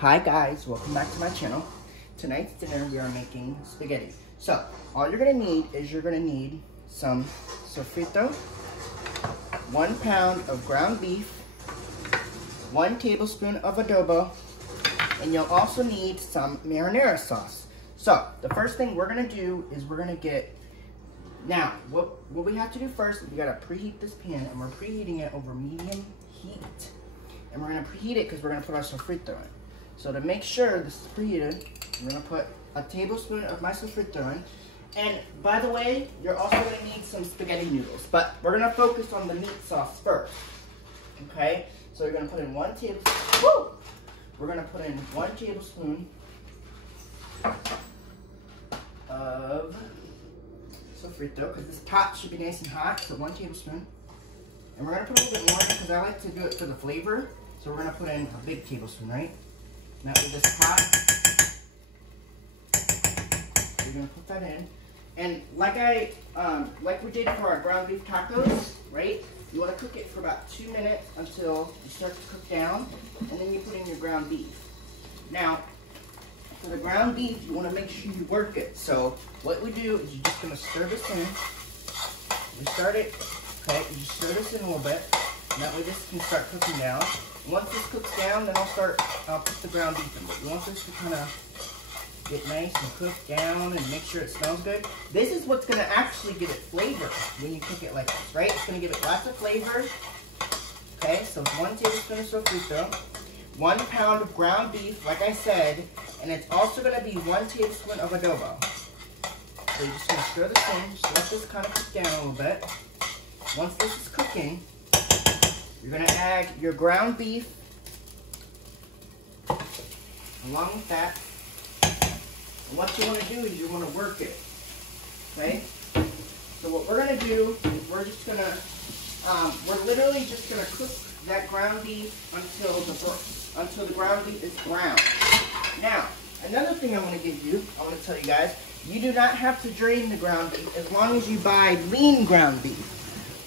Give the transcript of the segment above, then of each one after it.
Hi guys, welcome back to my channel. Tonight's dinner we are making spaghetti. So all you're gonna need is some sofrito, 1 pound of ground beef, 1 tablespoon of adobo, and you'll also need some marinara sauce. So the first thing we're gonna do is we're gonna get, now what we have to do first, we gotta preheat this pan, and we're preheating it over medium heat. And we're gonna preheat it because we're gonna put our sofrito in. So to make sure this is preheated, we're gonna put a tablespoon of my sofrito in. And by the way, you're also gonna need some spaghetti noodles, but we're gonna focus on the meat sauce first. Okay? So you're gonna put in 1 tablespoon. Woo! We're gonna put in 1 tablespoon of sofrito, because this pot should be nice and hot, so 1 tablespoon. And we're gonna put a little bit more in because I like to do it for the flavor. So we're gonna put in a big tablespoon, right? Now with this pot, we're gonna put that in. And like we did for our ground beef tacos, right? You wanna cook it for about 2 minutes until it starts to cook down, and then you put in your ground beef. Now, for the ground beef, you wanna make sure you work it. So what we do is you're just gonna stir this in. You start it, okay, you just stir this in a little bit, and that way this can start cooking down. Once this cooks down, then I'll put the ground beef in. But you want this to kind of get nice and cook down and make sure it smells good. This is what's going to actually give it flavor when you cook it like this, right? It's going to give it lots of flavor. Okay, so 1 tablespoon of sofrito, 1 pound of ground beef, like I said, and it's also going to be 1 tablespoon of adobo. So you're just going to stir this in, just let this kind of cook down a little bit. Once this is cooking, you're going to add your ground beef along with that. And what you want to do is you want to work it. Okay? So what we're going to do is we're just going to, we're literally just going to cook that ground beef until the ground beef is brown. Now, another thing I want to tell you guys, you do not have to drain the ground beef as long as you buy lean ground beef.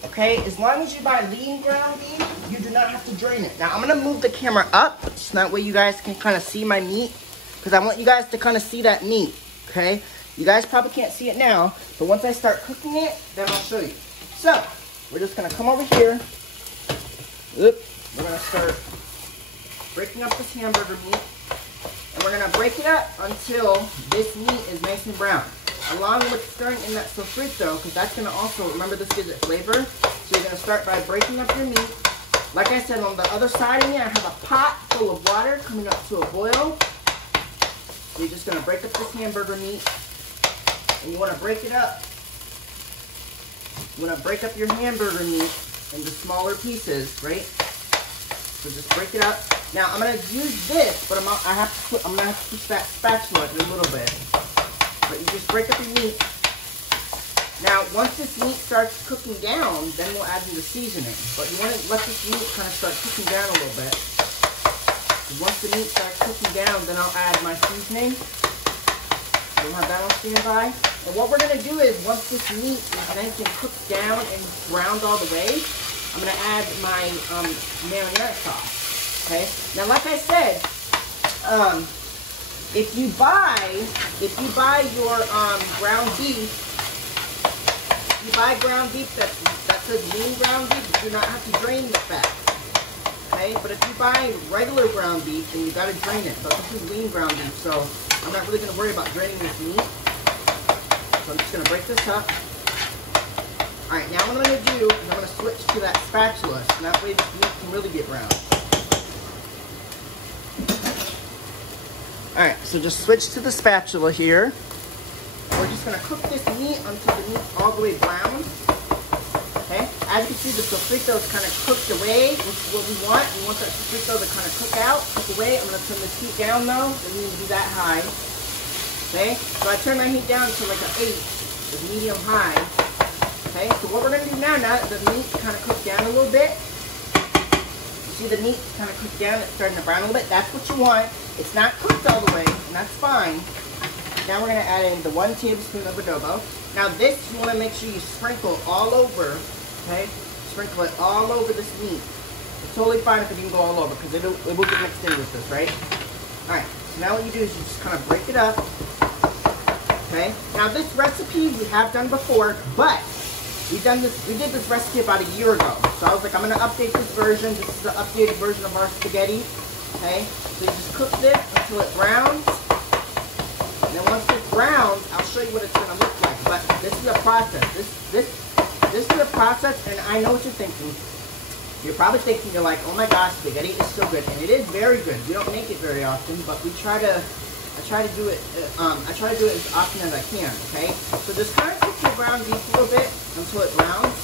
Okay, as long as you buy lean ground beef, you do not have to drain it. Now, I'm going to move the camera up, so that way you guys can kind of see my meat, because I want you guys to kind of see that meat, okay? You guys probably can't see it now, but once I start cooking it, then I'll show you. So, we're just going to come over here. We're going to start breaking up this hamburger meat, and we're going to break it up until this meat is nice and brown, along with stirring in that sofrito, because that's going to also, remember, this gives it flavor. So you're going to start by breaking up your meat. Like I said, on the other side of me, I have a pot full of water coming up to a boil. So you're just going to break up this hamburger meat, and you want to break it up. You want to break up your hamburger meat into smaller pieces, right? So just break it up. Now I'm going to use this, but I'm going to have to push that spatula in a little bit. But you just break up your meat. Now, once this meat starts cooking down, then we'll add in the seasoning. But you want to let this meat kind of start cooking down a little bit. Once the meat starts cooking down, then I'll add my seasoning. We'll have that on standby. And what we're going to do is, once this meat is nice and cooked down and browned all the way, I'm going to add my marinara sauce. Okay? Now, like I said, if you buy your ground beef, you buy ground beef that says lean ground beef, you do not have to drain the fat. Okay? But if you buy regular ground beef, then you got to drain it. So this is lean ground beef, so I'm not really going to worry about draining this meat. So I'm just going to break this up. Alright, now what I'm going to do is I'm going to switch to that spatula, so that way this meat can really get brown. Alright, so just switch to the spatula here. We're just going to cook this meat until the meat's all the way brown. Okay? As you can see, the sofrito is kind of cooked away, which is what we want. We want that sofrito to kind of cook away. I'm going to turn this heat down though. It doesn't need to be that high. Okay? So I turn my heat down to like an 8, with medium high. Okay? So what we're going to do now that the meat's kind of cooked down a little bit, see the meat kind of cooked down, it's starting to brown a little bit. That's what you want. It's not cooked all the way, and that's fine. Now we're going to add in the 1 tablespoon of adobo. Now this, you want to make sure you sprinkle all over, okay? Sprinkle it all over this meat. It's totally fine if it didn't go all over, because it will get mixed in with this, right? Alright, so now what you do is you just kind of break it up. Okay? Now this recipe we have done before, but we did this recipe about a year ago. So I was like, I'm gonna update this version. This is the updated version of our spaghetti. Okay? So you just cook this until it browns. And then once it browns, I'll show you what it's gonna look like. But this is a process. This is a process, and I know what you're thinking. You're probably thinking, you're like, oh my gosh, spaghetti is so good. And it is very good. We don't make it very often, but I try to do it as often as I can, okay? So just kind of cook your ground beef a little bit until it browns.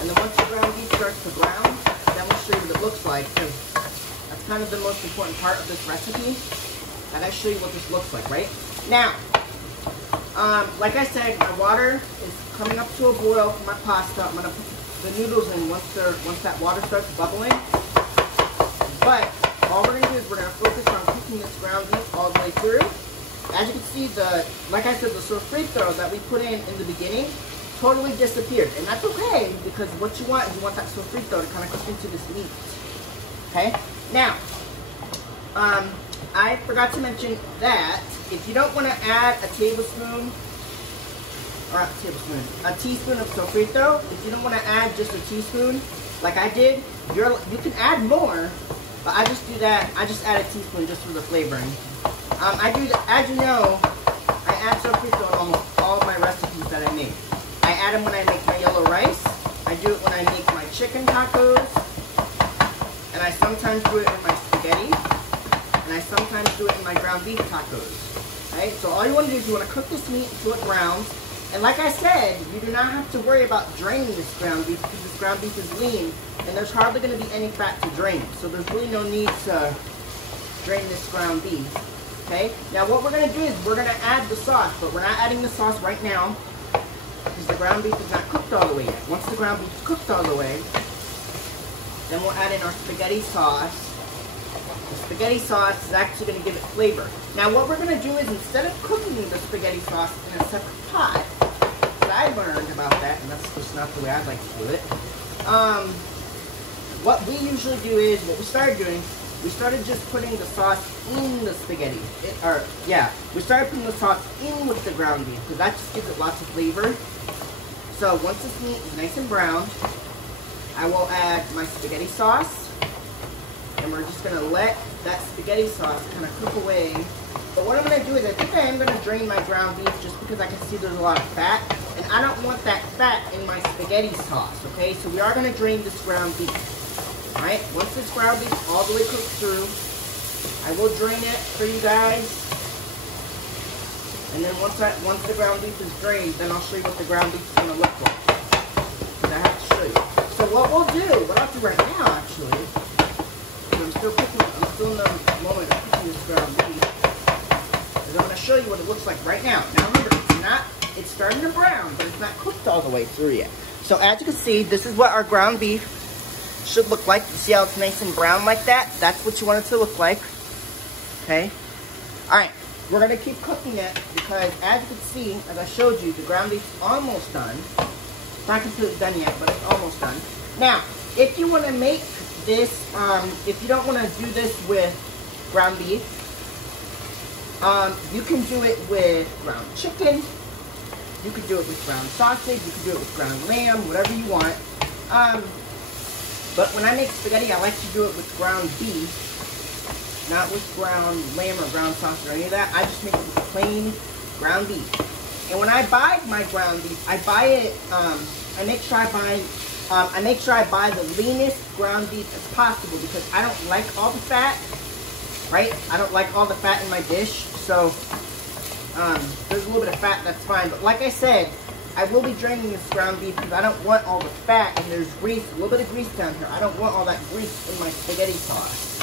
And then once the ground beef starts to brown, then we'll show you what it looks like, because that's kind of the most important part of this recipe. And I show you what this looks like, right? Now, like I said, my water is coming up to a boil for my pasta. I'm gonna put the noodles in once that water starts bubbling. But all we're gonna do is we're gonna focus on cooking this ground beef all the way through. As you can see, like I said, the sofrito that we put in the beginning totally disappeared, and that's okay, because what you want is you want that sofrito to kind of cook into this meat. Okay. Now, I forgot to mention that if you don't want to add a teaspoon of sofrito, if you don't want to add just a teaspoon, like I did, you can add more, but I just do that. I just add a teaspoon just for the flavoring. I do that, as you know, I add sofrito in almost all of my recipes that I make. I add them when I make my yellow rice. I do it when I make my chicken tacos, and I sometimes do it in my spaghetti. And I sometimes do it in my ground beef tacos. Right? So all you want to do is you want to cook this meat until it browns. And like I said, you do not have to worry about draining this ground beef, because this ground beef is lean and there's hardly going to be any fat to drain. So there's really no need to drain this ground beef. Okay? Now what we're going to do is we're going to add the sauce, but we're not adding the sauce right now because the ground beef is not cooked all the way yet. Once the ground beef is cooked all the way, then we'll add in our spaghetti sauce. The spaghetti sauce is actually going to give it flavor. Now what we're going to do is, instead of cooking the spaghetti sauce in a separate pot, what I learned about that, and that's just not the way I'd like to do it, what we usually do is, what we started doing, we started just putting the sauce in the spaghetti. We started putting the sauce in with the ground beef, because that just gives it lots of flavor. So once this meat is nice and browned, I will add my spaghetti sauce. And we're just going to let that spaghetti sauce kind of cook away. But what I'm going to do is, I think I am going to drain my ground beef, just because I can see there's a lot of fat. And I don't want that fat in my spaghetti sauce, okay? So we are going to drain this ground beef. Alright? Once this ground beef is all the way cooked through, I will drain it for you guys. And then once the ground beef is drained, then I'll show you what the ground beef is going to look like. Because I have to show you. So what I'll do right now, actually, I'm still in the moment of cooking this ground beef, is I'm going to show you what it looks like right now. Now remember, it's starting to brown, but it's not cooked all the way through yet. So as you can see, this is what our ground beef should look like. You see how it's nice and brown like that? That's what you want it to look like. Okay? Alright, we're going to keep cooking it, because as you can see, as I showed you, the ground beef is almost done. It's not completely done yet, but it's almost done. Now, if you want to make this, if you don't want to do this with ground beef, you can do it with ground chicken, you can do it with ground sausage, you can do it with ground lamb, whatever you want. But when I make spaghetti, I like to do it with ground beef, not with ground lamb or ground sausage or any of that. I just make it with plain ground beef. And when I buy my ground beef, I buy it, I make sure I buy the leanest ground beef as possible, because I don't like all the fat, right? I don't like all the fat in my dish. So there's a little bit of fat, that's fine. But like I said, I will be draining this ground beef because I don't want all the fat, and there's grease, a little bit of grease down here. I don't want all that grease in my spaghetti sauce.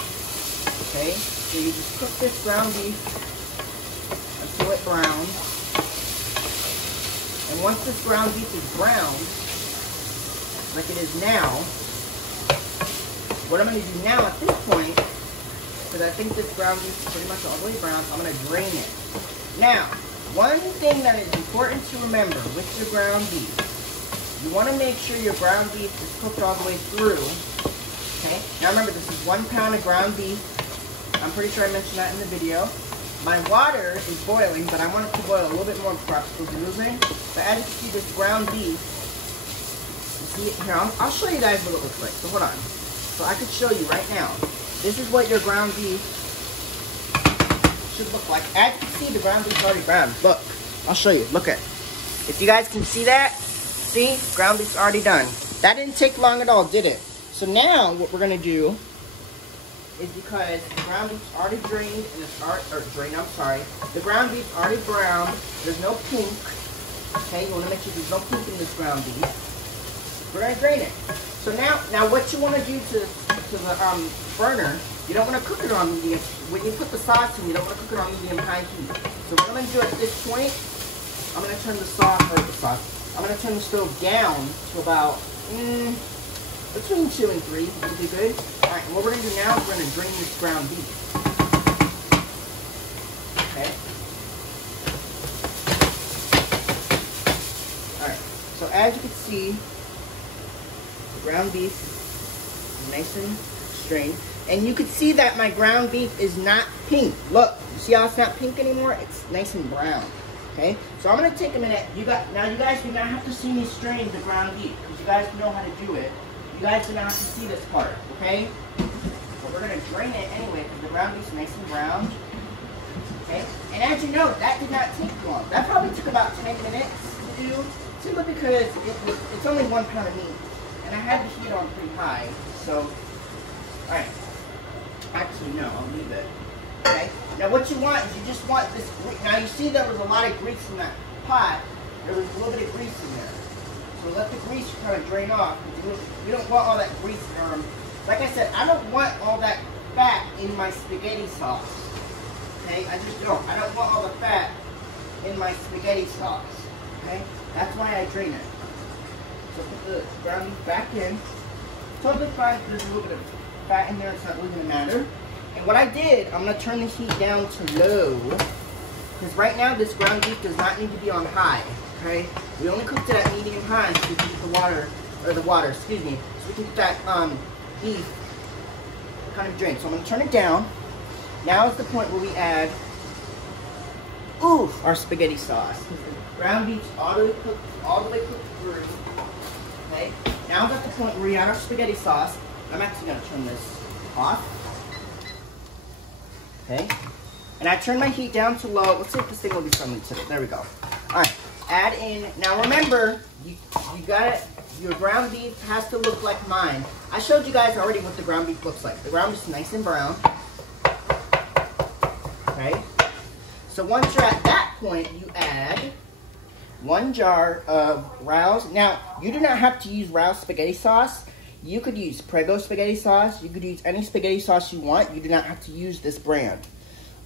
Okay, so you just cook this ground beef until it browns. And once this ground beef is browned, like it is now, what I'm going to do now at this point, because I think this ground beef is pretty much all the way brown, I'm going to drain it. Now, one thing that is important to remember with your ground beef, you want to make sure your ground beef is cooked all the way through. Okay? Now remember, this is 1 pound of ground beef. I'm pretty sure I mentioned that in the video. My water is boiling, but I want it to boil a little bit more before I put the noodles in. But as you can see, this ground beef, you see it here, I'll show you guys what it looks like. So hold on. So I could show you right now. This is what your ground beef should look like. As you can see, the ground beef's already browned. Look, I'll show you. Look at it. If you guys can see that, see, ground beef's already done. That didn't take long at all, did it? So now what we're gonna do is, because the ground beef's already drained and it's the ground beef's already browned. There's no pink. Okay, you want to make sure there's no pink in this ground beef. We're gonna drain it. So now what you want to do to the burner, you don't want to cook it on medium. When you put the sauce in, you don't want to cook it on medium high heat. So what I'm gonna do at this point, I'm gonna turn I'm gonna turn the stove down to about between 2 and 3 would be good. All right, and what we're gonna do now is we're gonna drain this ground beef. Okay. All right. So as you can see, the ground beef is nice and strained, and you can see that my ground beef is not pink. Look, you see how it's not pink anymore? It's nice and brown. Okay. So I'm gonna take a minute. Now you guys do not have to see me strain the ground beef, because you guys know how to do it. You guys do not have to see this part, okay? But we're gonna drain it anyway, because the ground beef's nice and brown. Okay? And as you know, that did not take long. That probably took about 10 minutes to do, simply because it's only 1 pound of meat. And I had the heat on pretty high, so, alright. Actually, no, I'll leave it. Okay? Now what you want is you just want this, now you see there was a lot of grease in that pot. There was a little bit of grease in there. So let the grease kind of drain off. You don't want all that grease. Like I said, I don't want all that fat in my spaghetti sauce. Okay, I just don't. I don't want all the fat in my spaghetti sauce. Okay, that's why I drain it. So put the ground beef back in. Totally fine. There's a little bit of fat in there. It's not really gonna matter. And what I did, I'm gonna turn the heat down to low, because right now this ground beef does not need to be on high. Okay, we only cooked it at medium high so we can get the water, excuse me, so we can get that beef kind of drained. So I'm going to turn it down. Now is the point where we add, our spaghetti sauce. The ground beef's all the way cooked through. Okay, now is at the point where we add our spaghetti sauce. I'm actually going to turn this off. Okay, and I turn my heat down to low. Let's see if this thing will be friendly today. There we go. All right. Add in, now remember, you got it, your ground beef has to look like mine. I showed you guys already what the ground beef looks like. The ground beef is nice and brown. Okay? So once you're at that point, you add 1 jar of Rao's. Now, you do not have to use Rao's spaghetti sauce. You could use Prego spaghetti sauce. You could use any spaghetti sauce you want. You do not have to use this brand.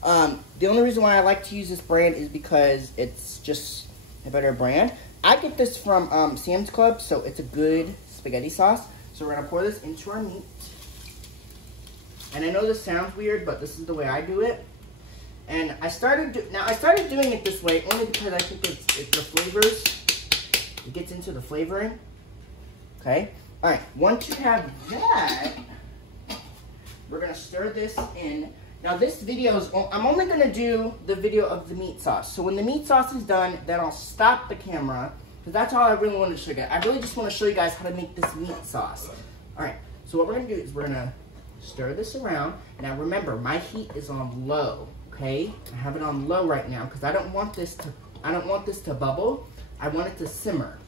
The only reason why I like to use this brand is because it's just a better brand. I get this from Sam's Club, so it's a good spaghetti sauce. So we're gonna pour this into our meat. And I know this sounds weird, but this is the way I do it. And I started doing it this way only because I think it's the flavors. It gets into the flavoring. Okay. All right. Once you have that, we're gonna stir this in. Now this video is, I'm only going to do the video of the meat sauce. So when the meat sauce is done, then I'll stop the camera, because that's all I really wanted to show you guys. I really just want to show you guys how to make this meat sauce. Alright, so what we're going to do is we're going to stir this around. Now remember, my heat is on low, okay? I have it on low right now, because I don't want this to bubble. I want it to simmer.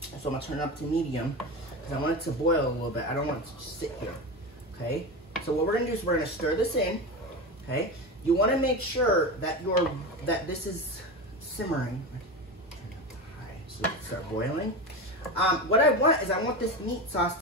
So I'm going to turn it up to medium, because I want it to boil a little bit. I don't want it to just sit here, okay? So what we're going to do is we're going to stir this in. Okay, you want to make sure that this is simmering. Turn it up to high so it start boiling. What I want is I want this meat sauce